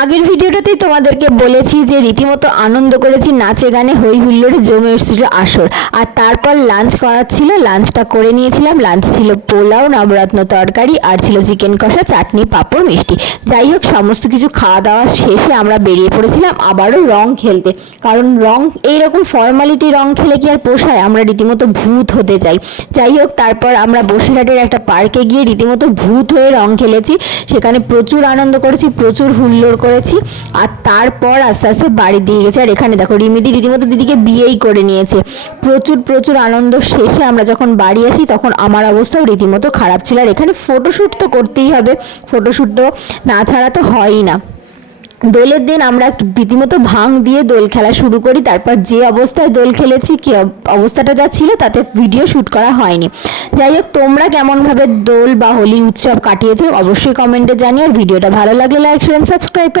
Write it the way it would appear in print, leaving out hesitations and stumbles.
আগের ভিডিওটাতেই তোমাদেরকে বলেছি যে রীতিমতো আনন্দ করেছি, নাচে গানে হই হুল্লোড়ে জমে উঠছিল আসর। আর তারপর লাঞ্চ করার ছিল, লাঞ্চটা করে নিয়েছিলাম। লাঞ্চ ছিল পোলাও, নবরত্ন তরকারি, আর ছিল চিকেন কষা, চাটনি, পাঁপড়, মিষ্টি। যাই হোক, সমস্ত কিছু খাওয়া দাওয়া শেষে আমরা বেরিয়ে পড়েছিলাম আবারও রং খেলতে। কারণ রং, এইরকম ফর্মালিটি রং খেলে কি আর পোষায়? আমরা রীতিমতো ভূত হতে চাই। যাই হোক, তারপর আমরা বসিরহাটের একটা পার্কে গিয়ে রীতিমতো ভূত হয়ে রং খেলেছি। সেখানে প্রচুর আনন্দ করেছি, প্রচুর হুল্লোড় করেছি। আর তারপর আস্তে আস্তে বাড়ি দিয়ে গেছে। আর এখানে দেখো, রিমিদি রীতিমতো দিদিকে বিয়েই করে নিয়েছে। প্রচুর প্রচুর আনন্দ শেষে আমরা যখন বাড়ি আসি তখন আমার অবস্থাও রীতিমতো খারাপ ছিল। আর এখানে ফটোশ্যুট তো করতেই হবে, ফটোশ্যুট তো না ছাড়া তো হয়ই না। দোলের দিন আমরা রীতিমতো ভাং দিয়ে দোল খেলা শুরু করি। তারপর যে অবস্থায় দোল খেলেছি, কি অবস্থাটা যা ছিল তাতে ভিডিও শ্যুট করা হয়নি। যাই হোক, তোমরা কেমনভাবে দোল বা হোলি উৎসব কাটিয়েছো অবশ্যই কমেন্টে জানিও। আর ভিডিওটা ভালো লাগলে লাইক, শেয়ার, সাবস্ক্রাইব।